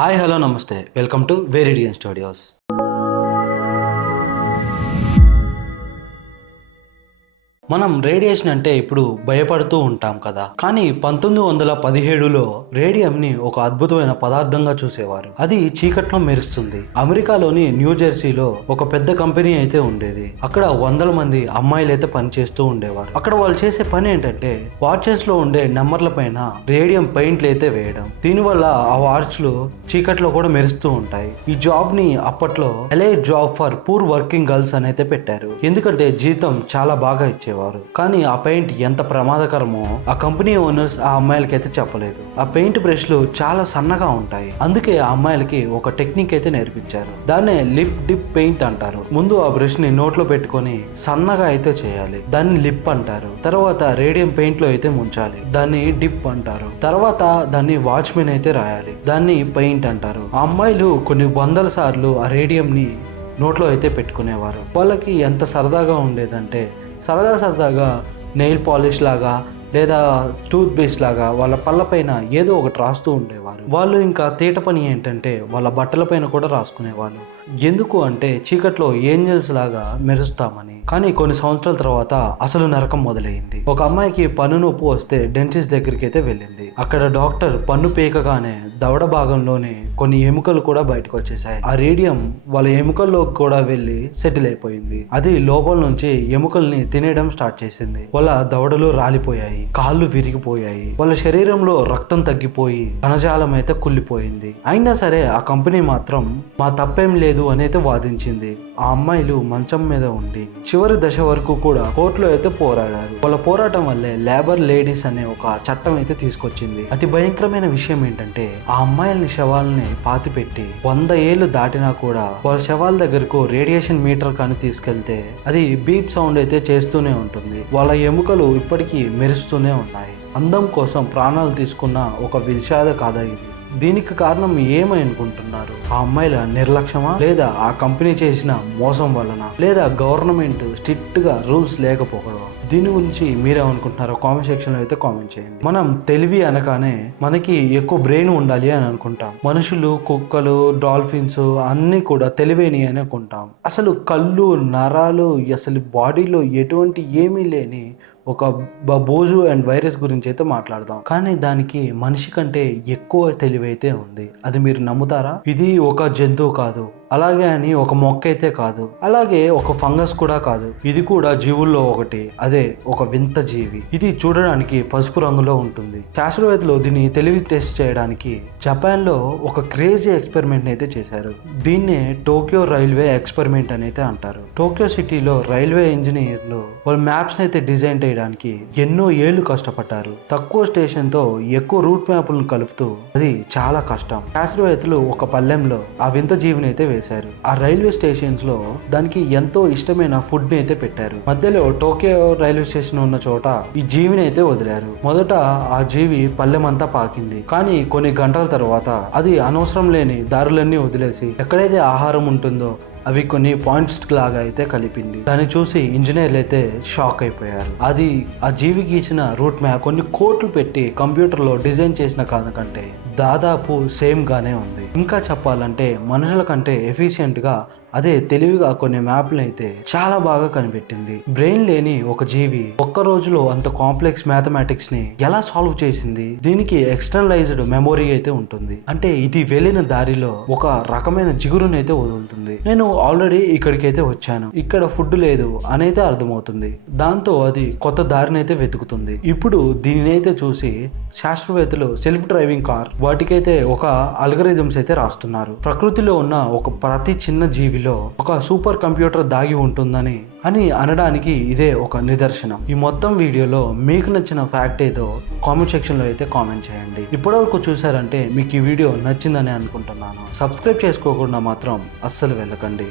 Hi hello నమస్తే welcome to వేరిడియన్ studios. మనం radiation అంటే ఇప్పుడు భయపడుతూ ఉంటాం కదా, కానీ 1917లో రేడియంని ఒక అద్భుతమైన పదార్థంగా చూసేవారు. అది చీకట్లో మెరుస్తుంది. అమెరికాలోని న్యూ జెర్సీలో ఒక పెద్ద కంపెనీ అయితే ఉండేది. అక్కడ వందల మంది అమ్మాయిలు అయితే పనిచేస్తూ ఉండేవారు. అక్కడ వాళ్ళు చేసే పని ఏంటంటే వాచెస్ లో ఉండే నెంబర్ల పైన రేడియం పెయింట్లు అయితే వేయడం. దీనివల్ల ఆ వాచ్లు చీకట్లో కూడా మెరుస్తూ ఉంటాయి. ఈ జాబ్ ని అప్పట్లో elite job for poor working girls అని అయితే పెట్టారు. ఎందుకంటే జీతం చాలా బాగా ఇచ్చేవారు. కానీ ఆ పెయింట్ ఎంత ప్రమాదకరమో ఆ కంపెనీ ఓనర్స్ ఆ అమ్మాయిలకి అయితే చెప్పలేదు. ఆ పెయింట్ బ్రష్లు చాలా సన్నగా ఉంటాయి. అందుకే ఆ అమ్మాయిలకి ఒక టెక్నిక్ అయితే నేర్పించారు. దాన్నే లిప్ డిప్ పెయింట్ అంటారు. ముందు ఆ బ్రష్ ని నోట్లో పెట్టుకొని సన్నగా అయితే చేయాలి. దాన్ని లిప్ అంటారు. తర్వాత రేడియం పెయింట్ లో అయితే ముంచాలి. దాన్ని డిప్ అంటారు. తర్వాత దాన్ని వాచ్మెన్ అయితే రాయాలి. దాన్ని పెయింట్ అంటారు. ఆ అమ్మాయిలు కొన్ని వందల సార్లు ఆ రేడియం ని నోట్లో అయితే పెట్టుకునేవారు. వాళ్ళకి ఎంత సరదాగా ఉండేదంటే సరదాగా నెయిల్ పాలిష్ లాగా లేదా టూత్ పేస్ట్ లాగా వాళ్ళ పళ్ళ పైన ఏదో ఒకటి రాస్తూ ఉండేవారు. వాళ్ళు ఇంకా తీట పని ఏంటంటే వాళ్ళ బట్టల పైన కూడా రాసుకునేవాళ్ళు. ఎందుకు అంటే చీకట్లో ఏంజల్స్ లాగా మెరుస్తామని. కానీ కొన్ని సంవత్సరాల తర్వాత అసలు నరకం మొదలైంది. ఒక అమ్మాయికి పన్ను నొప్పి వస్తే డెంటిస్ట్ దగ్గరికి అయితే వెళ్ళింది. అక్కడ డాక్టర్ పన్ను పీకగానే దవడ భాగంలోనే కొన్ని ఎముకలు కూడా బయటకు వచ్చేసాయి. ఆ రేడియం వాళ్ళ ఎముకల్లోకి కూడా వెళ్ళి సెటిల్ అయిపోయింది. అది లోపల నుంచి ఎముకల్ని తినేయడం స్టార్ట్ చేసింది. వాళ్ళ దవడలు రాలిపోయాయి, కాళ్ళు విరిగిపోయాయి, వాళ్ళ శరీరంలో రక్తం తగ్గిపోయి కణజాలం అయితే కుళ్ళిపోయింది. అయినా సరే ఆ కంపెనీ మాత్రం మా తప్పేం లేదు అని అయితే వాదించింది. ఆ అమ్మాయిలు మంచం మీద ఉండి చివరి దశ వరకు కూడా కోర్టులో అయితే పోరాడారు. వాళ్ళ పోరాటం వల్లే లేబర్ లేడీస్ అనే ఒక చట్టం అయితే తీసుకొచ్చింది. అతి భయంకరమైన విషయం ఏంటంటే ఆ అమ్మాయిల శవాలని పాతిపెట్టి 100 ఏళ్ళు దాటినా కూడా వాళ్ళ శవాల దగ్గరకు రేడియేషన్ మీటర్ కానీ తీసుకెళ్తే అది బీప్ సౌండ్ అయితే చేస్తూనే ఉంటుంది. వాళ్ళ ఎముకలు ఇప్పటికీ మెరుస్తూనే ఉన్నాయి. అందం కోసం ప్రాణాలు తీసుకున్న ఒక విషాద కథ ఇది. దీనికి కారణం ఏమై అనుకుంటున్నారు? ఆ అమ్మాయిల నిర్లక్ష్యమా, లేదా ఆ కంపెనీ చేసిన మోసం వలన, లేదా గవర్నమెంట్ స్ట్రిక్ట్ గా రూల్స్ లేకపోవడం? దీని గురించి మీరేమనుకుంటున్నారో కామెంట్ సెక్షన్ లో అయితే కామెంట్ చేయండి. మనం తెలివి అనగానే మనకి ఎక్కువ బ్రెయిన్ ఉండాలి అని అనుకుంటాం. మనుషులు, కుక్కలు, డాల్ఫిన్స్ అన్నీ కూడా తెలివైనవి అని అనుకుంటాం. అసలు కళ్ళు, నరాలు, అసలు బాడీలో ఎటువంటి ఏమీ లేని ఒక బోజు అండ్ వైరస్ గురించి అయితే మాట్లాడదాం. కానీ దానికి మనిషి కంటే ఎక్కువ తెలివైతే ఉంది. అది మీరు నమ్ముతారా? ఇది ఒక జంతువు కాదు, అలాగే అని ఒక మొక్క అయితే కాదు, అలాగే ఒక ఫంగస్ కూడా కాదు. ఇది కూడా జీవుల్లో ఒకటి. అదే ఒక వింత జీవి. ఇది చూడడానికి పసుపు రంగులో ఉంటుంది. శాస్త్రవేత్తలు దీన్ని తెలివి టెస్ట్ చేయడానికి జపాన్ లో ఒక క్రేజీ ఎక్స్పెరిమెంట్ అయితే చేశారు. దీన్నే టోక్యో రైల్వే ఎక్స్పెరిమెంట్ అని అయితే అంటారు. టోక్యో సిటీలో రైల్వే ఇంజనీర్లు వాళ్ళ మ్యాప్స్ అయితే డిజైన్ చేయడానికి ఎన్నో ఏళ్లు కష్టపడ్డారు. తక్కువ స్టేషన్ తో ఎక్కువ రూట్ మ్యాప్లను కలుపుతూ అది చాలా కష్టం. శాస్త్రవేత్తలు ఒక పల్లెంలో ఆ వింత జీవిని అయితే వేశారు. ఆ రైల్వే స్టేషన్స్ లో దానికి ఎంతో ఇష్టమైన ఫుడ్ ని అయితే పెట్టారు. మధ్యలో టోక్యో రైల్వే స్టేషన్ ఉన్న చోట ఈ జీవిని అయితే వదిలారు. మొదట ఆ జీవి పల్లెమంతా పాకింది. కానీ కొన్ని గంటల తర్వాత అది అనవసరం లేని దారులన్నీ వదిలేసి ఎక్కడైతే ఆహారం ఉంటుందో అవి కొన్ని పాయింట్స్ లాగా అయితే కలిపింది. దాన్ని చూసి ఇంజనీర్లు అయితే షాక్ అయిపోయారు. అది ఆ జీవి గీసిన రూట్ మ్యాప్ కొన్ని కోట్లు పెట్టి కంప్యూటర్లో డిజైన్ చేసిన కాదకంటే దాదాపు సేమ్ గానే ఉంది. ఇంకా చెప్పాలంటే మనుషుల కంటే ఎఫిషియెంట్ గా అదే తెలివిగా కొన్ని మ్యాప్లు అయితే చాలా బాగా కనిపెట్టింది. బ్రెయిన్ లేని ఒక జీవి ఒక్క రోజులో అంత కాంప్లెక్స్ మ్యాథమెటిక్స్ ని ఎలా సాల్వ్ చేసింది? దీనికి ఎక్స్టర్నలైజ్డ్ మెమొరీ అయితే ఉంటుంది. అంటే ఇది వెళ్ళిన దారిలో ఒక రకమైన జిగురుని అయితే వదులుతుంది. నేను ఆల్రెడీ ఇక్కడికైతే వచ్చాను, ఇక్కడ ఫుడ్ లేదు అనైతే అర్థమవుతుంది. దాంతో అది కొత్త దారిని అయితే వెతుకుతుంది. ఇప్పుడు దీనిని అయితే చూసి శాస్త్రవేత్తలు సెల్ఫ్ డ్రైవింగ్ కార్ వాటికైతే ఒక అల్గరిథమ్స్ అయితే రాస్తున్నారు. ప్రకృతిలో ఉన్న ఒక ప్రతి చిన్న జీవి ఒక సూపర్ కంప్యూటర్ దాగి ఉంటుందని అనడానికి ఇదే ఒక నిదర్శనం. ఈ మొత్తం వీడియోలో మీకు నచ్చిన ఫ్యాక్ట్ ఏదో కామెంట్ సెక్షన్ లో అయితే కామెంట్ చేయండి. ఇప్పటివరకు చూసారంటే మీకు ఈ వీడియో నచ్చిందని అనుకుంటున్నాను. సబ్స్క్రైబ్ చేసుకోకుండా మాత్రం అస్సలు వెళ్ళకండి.